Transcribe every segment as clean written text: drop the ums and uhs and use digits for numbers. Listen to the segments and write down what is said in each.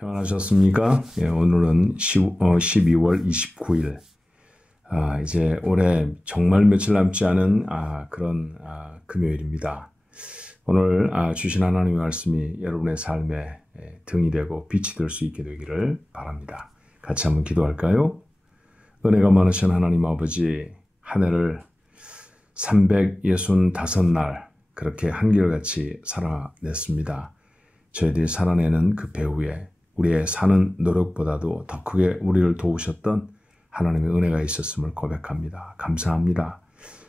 평안하셨습니까? 예, 오늘은 12월 29일. 이제 올해 정말 며칠 남지 않은 그런 금요일입니다. 오늘 주신 하나님의 말씀이 여러분의 삶에 등이 되고 빛이 될 수 있게 되기를 바랍니다. 같이 한번 기도할까요? 은혜가 많으신 하나님 아버지, 한 해를 365날 그렇게 한결같이 살아냈습니다. 저희들이 살아내는 그 배후에 우리의 사는 노력보다도 더 크게 우리를 도우셨던 하나님의 은혜가 있었음을 고백합니다. 감사합니다.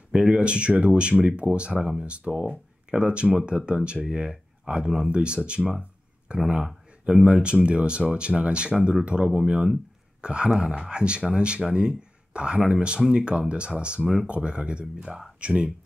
매일같이 주의 도우심을 입고 살아가면서도 깨닫지 못했던 저희의 아둔함도 있었지만, 그러나 연말쯤 되어서 지나간 시간들을 돌아보면 그 하나하나 한 시간 한 시간이 다 하나님의 섭리 가운데 살았음을 고백하게 됩니다. 주님,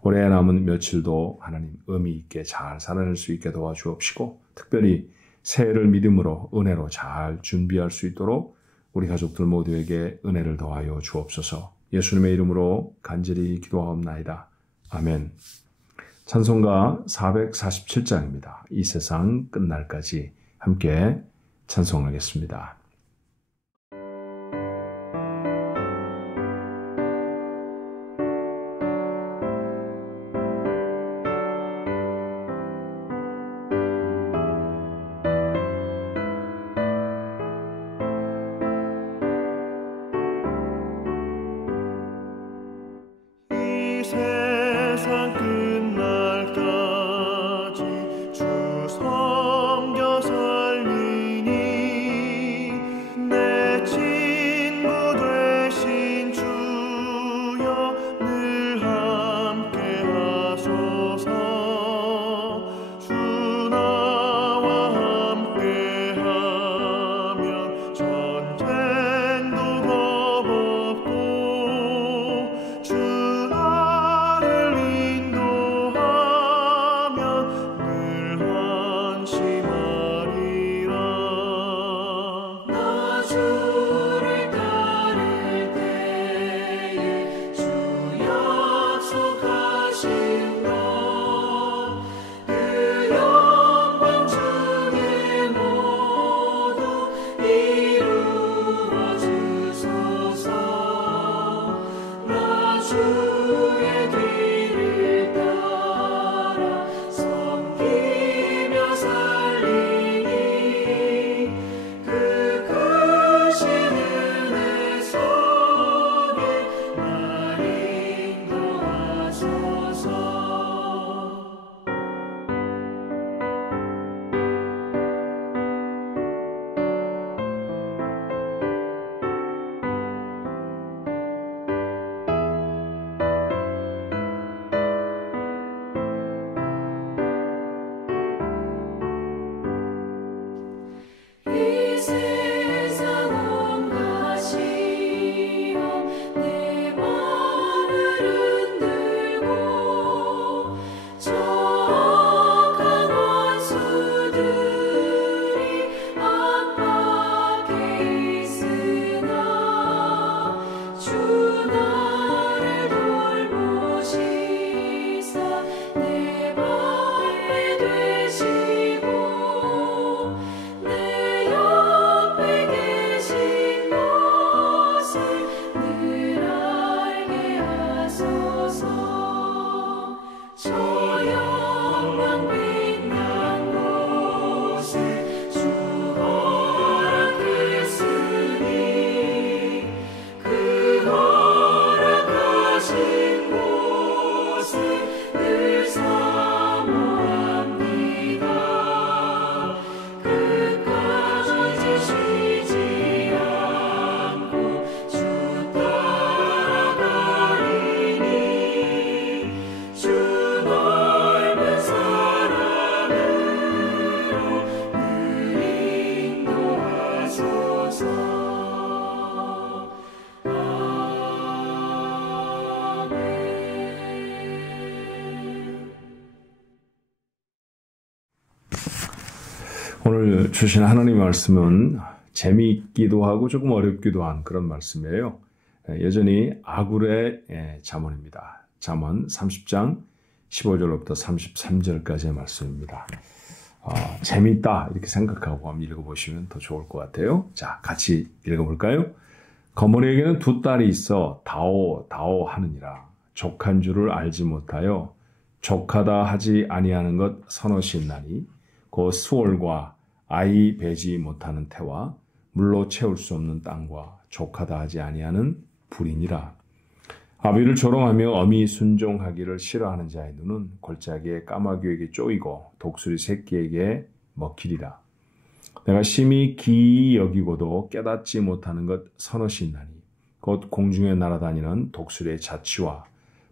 올해 남은 며칠도 하나님 의미 있게 잘 살아낼 수 있게 도와주옵시고, 특별히 새해를 믿음으로 은혜로 잘 준비할 수 있도록 우리 가족들 모두에게 은혜를 더하여 주옵소서. 예수님의 이름으로 간절히 기도하옵나이다. 아멘. 찬송가 447장입니다. 이 세상 끝날까지 함께 찬송하겠습니다. 세상 끝날까지 주 섬겨 살리니 내 친구 되신 주여 늘 함께 하소서. 주 나와 함께 하면 전쟁도 겁없고 주 오늘 주신 하나님의 말씀은 재미있기도 하고 조금 어렵기도 한 그런 말씀이에요. 여전히 아굴의 잠언입니다. 잠언 30장 15절로부터 33절까지의 말씀입니다. 재밌다 이렇게 생각하고 한번 읽어보시면 더 좋을 것 같아요. 자, 같이 읽어볼까요? 거머리에게는 두 딸이 있어 다오 하느니라. 족한 줄을 알지 못하여 족하다 하지 아니하는 것 서너시 있나니 그 수월과 아이 배지 못하는 태와 물로 채울 수 없는 땅과 족하다 하지 아니하는 불이니라. 아비를 조롱하며 엄히 순종하기를 싫어하는 자의 눈은 골짜기에 까마귀에게 쪼이고 독수리 새끼에게 먹히리라. 내가 심히 기이 여기고도 깨닫지 못하는 것 서너시 있나니 곧 공중에 날아다니는 독수리의 자취와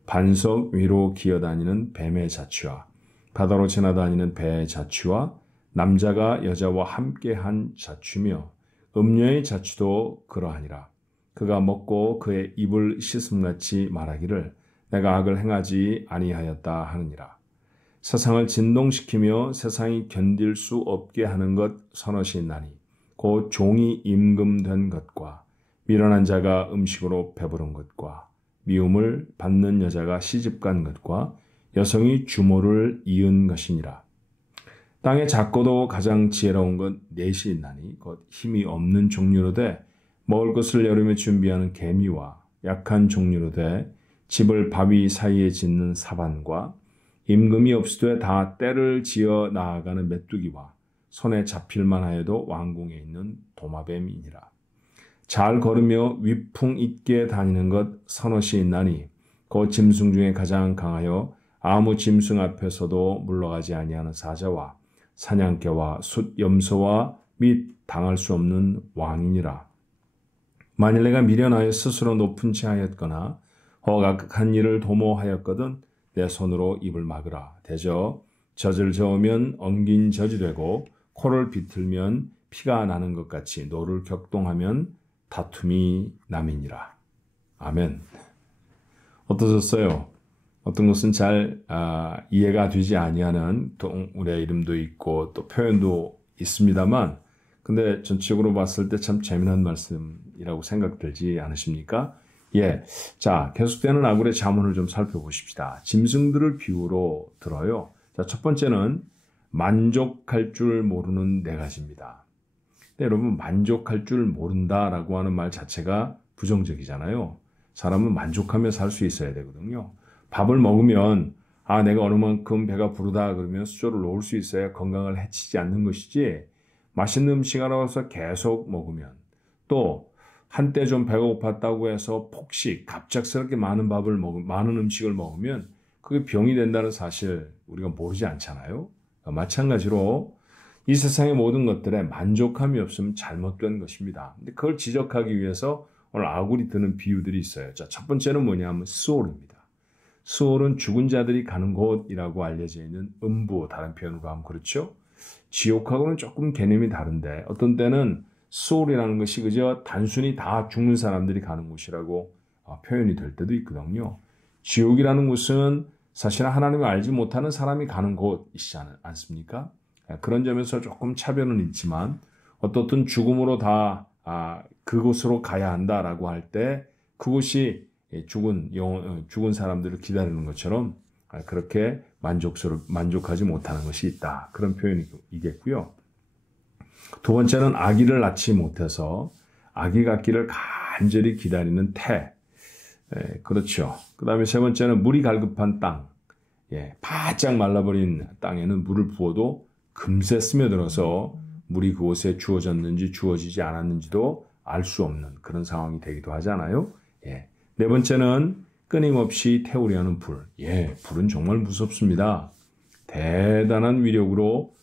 반석 위로 기어다니는 뱀의 자취와 바다로 지나다니는 배의 자취와 남자가 여자와 함께한 자취며 음녀의 자취도 그러하니라. 그가 먹고 그의 입을 씻음같이 말하기를 내가 악을 행하지 아니하였다 하느니라. 세상을 진동시키며 세상이 견딜 수 없게 하는 것 서너시 있나니 곧 종이 임금된 것과 미련한 자가 음식으로 배부른 것과 미움을 받는 여자가 시집간 것과 여성이 주모를 이은 것이니라. 땅에 작고도 가장 지혜로운 것 넷이 있나니 곧 힘이 없는 종류로 돼 먹을 것을 여름에 준비하는 개미와 약한 종류로 돼 집을 바위 사이에 짓는 사반과 임금이 없으되 다 때를 지어 나아가는 메뚜기와 손에 잡힐만 하여도 왕궁에 있는 도마뱀이니라. 잘 걸으며 위풍 있게 다니는 것 서너시 있나니 그 짐승 중에 가장 강하여 아무 짐승 앞에서도 물러가지 아니하는 사자와 사냥개와 숫 염소와 및 당할 수 없는 왕이니라. 만일 내가 미련하여 스스로 높은 채 하였거나 허각한 일을 도모하였거든 내 손으로 입을 막으라. 대저 젖을 저으면 엉긴 젖이 되고 코를 비틀면 피가 나는 것 같이 노를 격동하면 다툼이 남이니라. 아멘. 어떠셨어요? 어떤 것은 잘 이해가 되지 아니하는 동물의 이름도 있고 또 표현도 있습니다만 근데 전체적으로 봤을 때 참 재미난 말씀이라고 생각들지 않으십니까? 예. 자, 계속되는 아굴의 자문을 좀 살펴보십시다. 짐승들을 비유로 들어요. 자, 첫 번째는 만족할 줄 모르는 네 가지입니다. 근데 여러분, 만족할 줄 모른다라고 하는 말 자체가 부정적이잖아요. 사람은 만족하며 살 수 있어야 되거든요. 밥을 먹으면 내가 어느 만큼 배가 부르다 그러면 수저를 놓을 수 있어야 건강을 해치지 않는 것이지 맛있는 음식 알아서 계속 먹으면 또 한때 좀 배가 고팠다고 해서 폭식, 갑작스럽게 많은 많은 음식을 먹으면 그게 병이 된다는 사실 우리가 모르지 않잖아요. 마찬가지로 이 세상의 모든 것들에 만족함이 없으면 잘못된 것입니다. 근데 그걸 지적하기 위해서 오늘 아굴이 드는 비유들이 있어요. 자, 첫 번째는 뭐냐면 스올입니다. 스올은 죽은 자들이 가는 곳이라고 알려져 있는 음부, 다른 표현으로 하면 그렇죠. 지옥하고는 조금 개념이 다른데 어떤 때는 스올이라는 것이 그저 단순히 다 죽는 사람들이 가는 곳이라고 표현이 될 때도 있거든요. 지옥이라는 곳은 사실 하나님을 알지 못하는 사람이 가는 곳이지 않습니까? 그런 점에서 조금 차별은 있지만 어떻든 죽음으로 다 그곳으로 가야 한다라고 할 때 그곳이 죽은 사람들을 기다리는 것처럼 그렇게 만족하지 못하는 것이 있다. 그런 표현이겠고요. 두 번째는 아기를 낳지 못해서 아기 갖기를 간절히 기다리는 태. 그렇죠. 그 다음에 세 번째는 물이 갈급한 땅. 바짝 말라버린 땅에는 물을 부어도 금세 스며들어서 물이 그곳에 주어졌는지 주어지지 않았는지도 알 수 없는 그런 상황이 되기도 하잖아요. 네 번째는 끊임없이 태우려 하는 불. 불은 정말 무섭습니다. 대단한 위력으로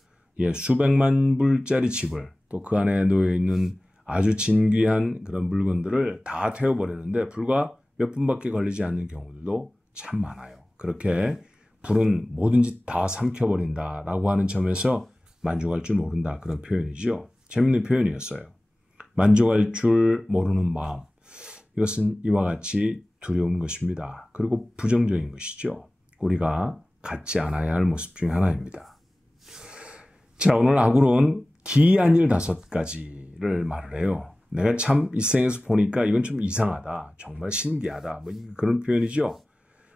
수백만 불짜리 집을 또 그 안에 놓여있는 아주 진귀한 그런 물건들을 다 태워버리는데 불과 몇 분밖에 걸리지 않는 경우들도 참 많아요. 그렇게 불은 뭐든지 다 삼켜버린다라고 하는 점에서 만족할 줄 모른다. 그런 표현이죠. 재밌는 표현이었어요. 만족할 줄 모르는 마음. 이것은 이와 같이 두려운 것입니다. 그리고 부정적인 것이죠. 우리가 갖지 않아야 할 모습 중에 하나입니다. 자, 오늘 아굴은 기이한 일 5가지를 말을 해요. 내가 참 이 생에서 보니까 이건 좀 이상하다. 정말 신기하다. 그런 표현이죠.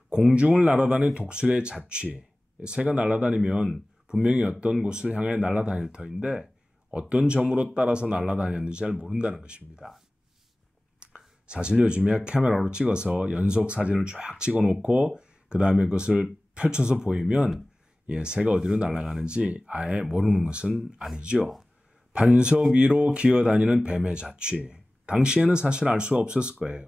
공중을 날아다니는 독수리의 자취. 새가 날아다니면 분명히 어떤 곳을 향해 날아다닐 터인데 어떤 점으로 따라서 날아다녔는지 잘 모른다는 것입니다. 사실 요즘에 카메라로 찍어서 연속 사진을 쫙 찍어놓고 그 다음에 그것을 펼쳐서 보이면 새가 어디로 날아가는지 아예 모르는 것은 아니죠. 반석 위로 기어다니는 뱀의 자취. 당시에는 사실 알 수가 없었을 거예요.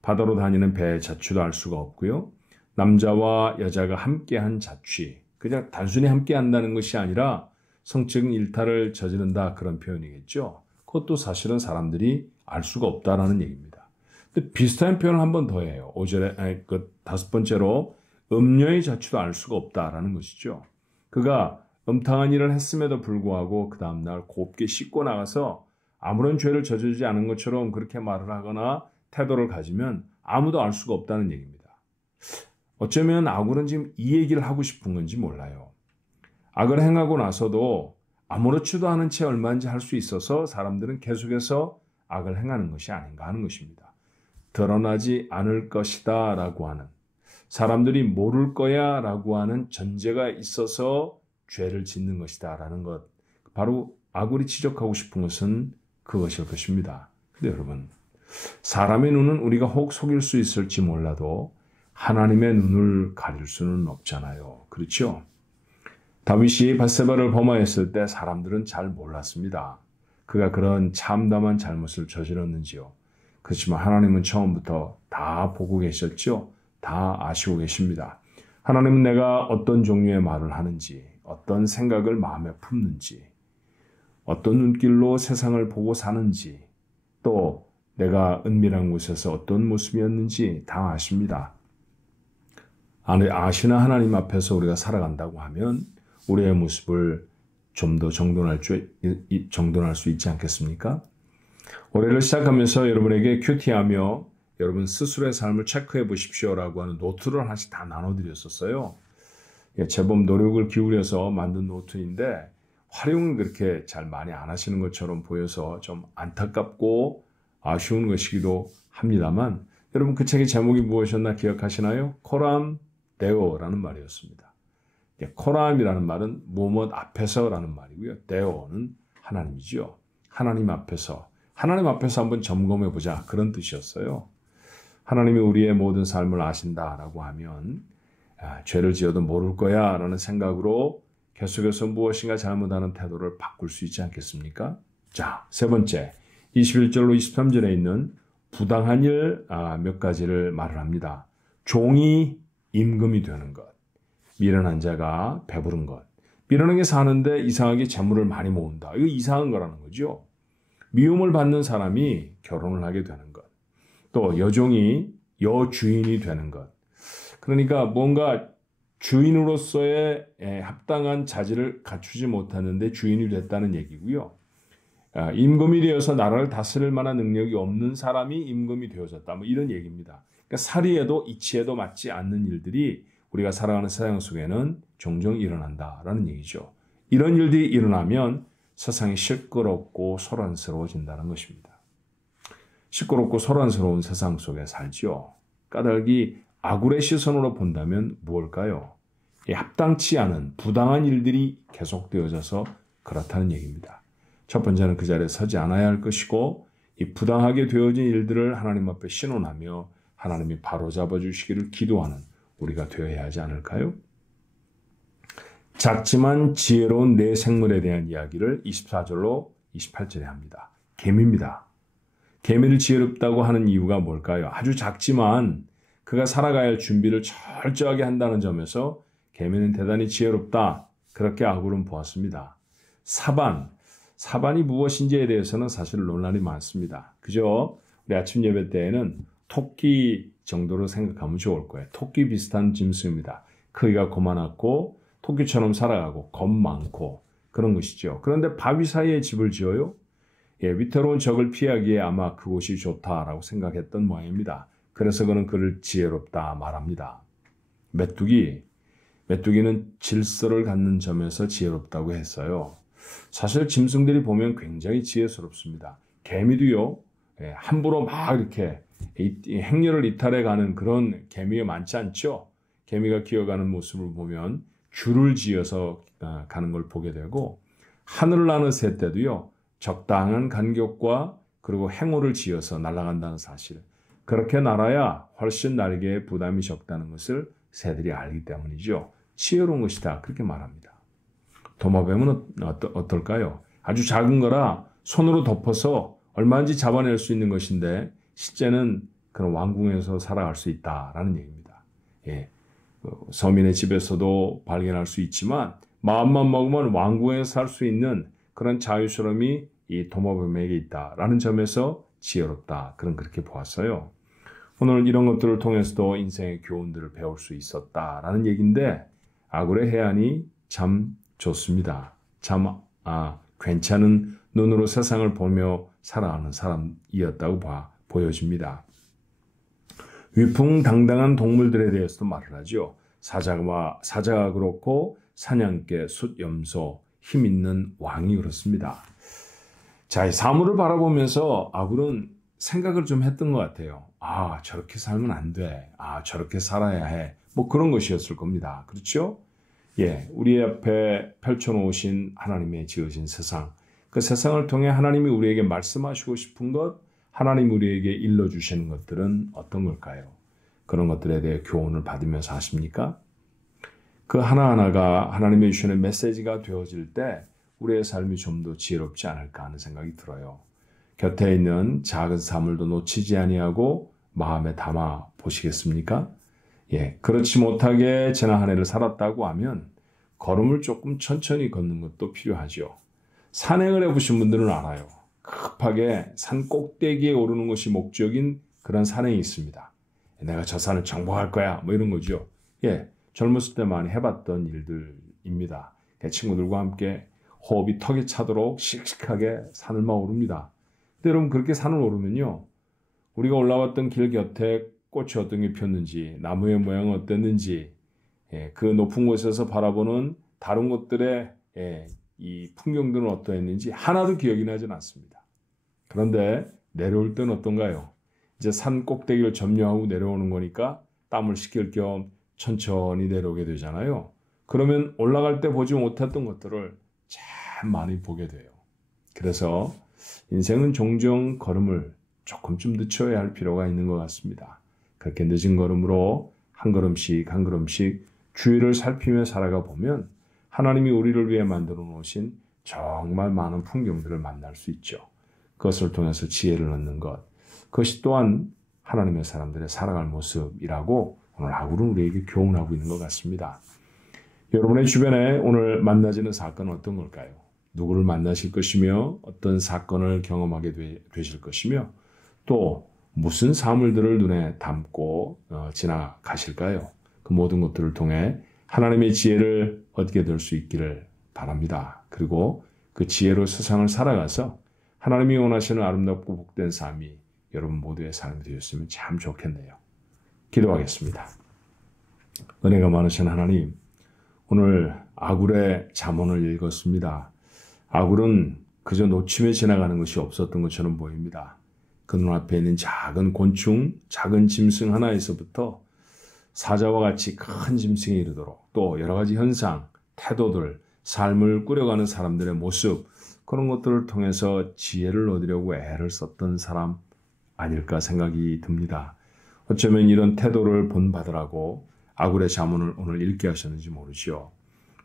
바다로 다니는 배의 자취도 알 수가 없고요. 남자와 여자가 함께한 자취. 그냥 단순히 함께한다는 것이 아니라 성적인 일탈을 저지른다 그런 표현이겠죠. 그것도 사실은 사람들이 알 수가 없다라는 얘기입니다. 근데 비슷한 표현을 한 번 더 해요. 5절에 다섯 번째로 음녀의 자취도 알 수가 없다라는 것이죠. 그가 음탕한 일을 했음에도 불구하고 그 다음날 곱게 씻고 나가서 아무런 죄를 저지르지 않은 것처럼 그렇게 말을 하거나 태도를 가지면 아무도 알 수가 없다는 얘기입니다. 어쩌면 아굴은 지금 이 얘기를 하고 싶은 건지 몰라요. 악을 행하고 나서도 아무렇지도 않은 채 얼마인지 할 수 있어서 사람들은 계속해서 악을 행하는 것이 아닌가 하는 것입니다. 드러나지 않을 것이다 라고 하는, 사람들이 모를 거야 라고 하는 전제가 있어서 죄를 짓는 것이다 라는 것, 바로 아굴이 지적하고 싶은 것은 그것일 것입니다. 근데 여러분, 사람의 눈은 우리가 혹 속일 수 있을지 몰라도 하나님의 눈을 가릴 수는 없잖아요. 그렇죠? 다윗이 밧세바를 범하였을 때 사람들은 잘 몰랐습니다. 그가 그런 참담한 잘못을 저질렀는지요. 그렇지만 하나님은 처음부터 다 보고 계셨죠. 다 아시고 계십니다. 하나님은 내가 어떤 종류의 말을 하는지, 어떤 생각을 마음에 품는지, 어떤 눈길로 세상을 보고 사는지, 또 내가 은밀한 곳에서 어떤 모습이었는지 다 아십니다. 아시는 하나님 앞에서 우리가 살아간다고 하면 우리의 모습을 좀 더 정돈할 수 있지 않겠습니까? 올해를 시작하면서 여러분에게 큐티하며 여러분 스스로의 삶을 체크해 보십시오라고 하는 노트를 하나씩 다 나눠드렸었어요. 제법 노력을 기울여서 만든 노트인데 활용을 그렇게 잘 많이 안 하시는 것처럼 보여서 좀 안타깝고 아쉬운 것이기도 합니다만, 여러분 그 책의 제목이 무엇이었나 기억하시나요? 코람 데오라는 말이었습니다. 코람이라는 말은 무엇 앞에서라는 말이고요. 데오는 하나님이죠. 하나님 앞에서 한번 점검해 보자 그런 뜻이었어요. 하나님이 우리의 모든 삶을 아신다라고 하면 죄를 지어도 모를 거야 라는 생각으로 계속해서 무엇인가 잘못하는 태도를 바꿀 수 있지 않겠습니까? 자, 세 번째, 21절로 23절에 있는 부당한 일 몇 가지를 말을 합니다. 종이 임금이 되는 것, 미련한 자가 배부른 것. 미련하게 사는데 이상하게 재물을 많이 모은다. 이거 이상한 거라는 거죠. 미움을 받는 사람이 결혼을 하게 되는 것. 또 여종이 여주인이 되는 것. 그러니까 뭔가 주인으로서의 합당한 자질을 갖추지 못하는데 주인이 됐다는 얘기고요. 임금이 되어서 나라를 다스릴 만한 능력이 없는 사람이 임금이 되어졌다. 뭐 이런 얘기입니다. 그러니까 사리에도 이치에도 맞지 않는 일들이 우리가 살아가는 세상 속에는 종종 일어난다라는 얘기죠. 이런 일들이 일어나면 세상이 시끄럽고 소란스러워진다는 것입니다. 시끄럽고 소란스러운 세상 속에 살지요. 까닭이 아굴의 시선으로 본다면 무엇일까요? 합당치 않은 부당한 일들이 계속되어져서 그렇다는 얘기입니다. 첫 번째는 그 자리에 서지 않아야 할 것이고, 이 부당하게 되어진 일들을 하나님 앞에 신원하며 하나님이 바로잡아 주시기를 기도하는 우리가 되어야 하지 않을까요? 작지만 지혜로운 내 생물에 대한 이야기를 24절로 28절에 합니다. 개미입니다. 개미를 지혜롭다고 하는 이유가 뭘까요? 아주 작지만 그가 살아가야 할 준비를 철저하게 한다는 점에서 개미는 대단히 지혜롭다. 그렇게 아굴은 보았습니다. 사반이 무엇인지에 대해서는 사실 논란이 많습니다. 그저 우리 아침 예배 때에는 토끼 정도로 생각하면 좋을 거예요. 토끼 비슷한 짐승입니다. 크기가 고만하고 토끼처럼 살아가고 겁 많고 그런 것이죠. 그런데 바위 사이에 집을 지어요? 위태로운 적을 피하기에 아마 그곳이 좋다라고 생각했던 모양입니다. 그래서 그는 그를 지혜롭다 말합니다. 메뚜기는 질서를 갖는 점에서 지혜롭다고 했어요. 사실 짐승들이 보면 굉장히 지혜스럽습니다. 개미도요, 함부로 막 이렇게 행렬을 이탈해 가는 그런 개미가 많지 않죠? 개미가 기어가는 모습을 보면 줄을 지어서 가는 걸 보게 되고 하늘을 나는 새 때도요. 적당한 간격과 그리고 행호를 지어서 날아간다는 사실. 그렇게 날아야 훨씬 날개에 부담이 적다는 것을 새들이 알기 때문이죠. 지혜로운 것이다. 그렇게 말합니다. 도마뱀은 어떨까요? 아주 작은 거라 손으로 덮어서 얼마든지 잡아낼 수 있는 것인데 실제는 그런 왕궁에서 살아갈 수 있다라는 얘기입니다. 예. 서민의 집에서도 발견할 수 있지만 마음만 먹으면 왕궁에서 살 수 있는 그런 자유스러움이 이 도마뱀에게 있다라는 점에서 지혜롭다. 그렇게 보았어요. 오늘 이런 것들을 통해서도 인생의 교훈들을 배울 수 있었다라는 얘기인데 아굴의 해안이 참 좋습니다. 참 괜찮은 눈으로 세상을 보며 살아가는 사람이었다고 보여집니다. 위풍당당한 동물들에 대해서도 말을 하죠. 사자가 그렇고 사냥개, 숫, 염소, 힘 있는 왕이 그렇습니다. 자, 이 사물을 바라보면서 아굴은 생각을 좀 했던 것 같아요. 저렇게 살면 안 돼. 저렇게 살아야 해. 뭐 그런 것이었을 겁니다. 그렇죠? 예, 우리 앞에 펼쳐놓으신 하나님의 지으신 세상. 그 세상을 통해 하나님이 우리에게 말씀하시고 싶은 것, 하나님 우리에게 일러주시는 것들은 어떤 걸까요? 그런 것들에 대해 교훈을 받으면서 하십니까? 그 하나하나가 하나님의 주시는 메시지가 되어질 때 우리의 삶이 좀 더 지혜롭지 않을까 하는 생각이 들어요. 곁에 있는 작은 사물도 놓치지 아니하고 마음에 담아 보시겠습니까? 예, 그렇지 못하게 지난 한 해를 살았다고 하면 걸음을 조금 천천히 걷는 것도 필요하죠. 산행을 해보신 분들은 알아요. 급하게 산 꼭대기에 오르는 것이 목적인 그런 산행이 있습니다. 내가 저 산을 정복할 거야 뭐 이런 거죠. 예, 젊었을 때 많이 해봤던 일들입니다. 친구들과 함께 호흡이 턱에 차도록 씩씩하게 산을 막 오릅니다. 근데 여러분 그렇게 산을 오르면요. 우리가 올라왔던 길 곁에 꽃이 어떤 게 폈는지 나무의 모양은 어땠는지 그 높은 곳에서 바라보는 다른 곳들의 이 풍경들은 어떠했는지 하나도 기억이 나진 않습니다. 그런데 내려올 때는 어떤가요? 이제 산 꼭대기를 점령하고 내려오는 거니까 땀을 식힐 겸 천천히 내려오게 되잖아요. 그러면 올라갈 때 보지 못했던 것들을 참 많이 보게 돼요. 그래서 인생은 종종 걸음을 조금쯤 늦춰야 할 필요가 있는 것 같습니다. 그렇게 늦은 걸음으로 한 걸음씩 한 걸음씩 주위를 살피며 살아가 보면 하나님이 우리를 위해 만들어 놓으신 정말 많은 풍경들을 만날 수 있죠. 그것을 통해서 지혜를 얻는 것. 그것이 또한 하나님의 사람들의 살아갈 모습이라고 오늘 아굴은 우리에게 교훈하고 있는 것 같습니다. 여러분의 주변에 오늘 만나지는 사건은 어떤 걸까요? 누구를 만나실 것이며 어떤 사건을 경험하게 되실 것이며 또 무슨 사물들을 눈에 담고 지나가실까요? 그 모든 것들을 통해 하나님의 지혜를 얻게 될 수 있기를 바랍니다. 그리고 그 지혜로 세상을 살아가서 하나님이 원하시는 아름답고 복된 삶이 여러분 모두의 삶이 되었으면 참 좋겠네요. 기도하겠습니다. 은혜가 많으신 하나님, 오늘 아굴의 잠언을 읽었습니다. 아굴은 그저 놓치며 지나가는 것이 없었던 것처럼 보입니다. 그 눈앞에 있는 작은 곤충, 작은 짐승 하나에서부터 사자와 같이 큰 짐승에 이르도록 또 여러 가지 현상, 태도들, 삶을 꾸려가는 사람들의 모습, 그런 것들을 통해서 지혜를 얻으려고 애를 썼던 사람 아닐까 생각이 듭니다. 어쩌면 이런 태도를 본받으라고 아굴의 잠언을 오늘 읽게 하셨는지 모르지요.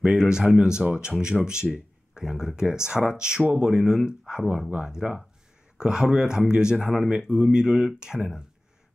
매일을 살면서 정신없이 그냥 그렇게 살아치워버리는 하루하루가 아니라 그 하루에 담겨진 하나님의 의미를 캐내는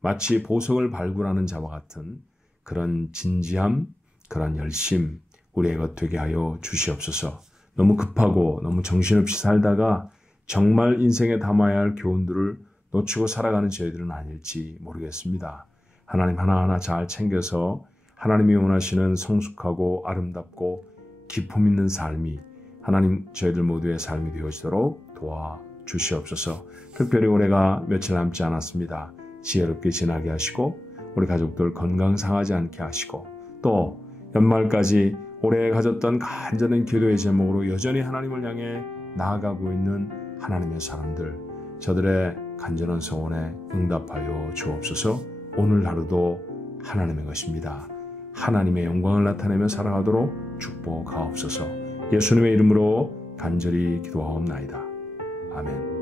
마치 보석을 발굴하는 자와 같은 그런 진지함, 그런 열심 우리에게 되게 하여 주시옵소서. 너무 급하고 너무 정신없이 살다가 정말 인생에 담아야 할 교훈들을 놓치고 살아가는 저희들은 아닐지 모르겠습니다. 하나님 하나하나 잘 챙겨서 하나님이 원하시는 성숙하고 아름답고 기품 있는 삶이 하나님 저희들 모두의 삶이 되어지도록 도와주시옵소서. 특별히 올해가 며칠 남지 않았습니다. 지혜롭게 지나게 하시고 우리 가족들 건강 상하지 않게 하시고 또 연말까지 올해 가졌던 간절한 기도의 제목으로 여전히 하나님을 향해 나아가고 있는 하나님의 사람들, 저들의 간절한 소원에 응답하여 주옵소서. 오늘 하루도 하나님의 것입니다. 하나님의 영광을 나타내며 살아가도록 축복하옵소서. 예수님의 이름으로 간절히 기도하옵나이다. 아멘.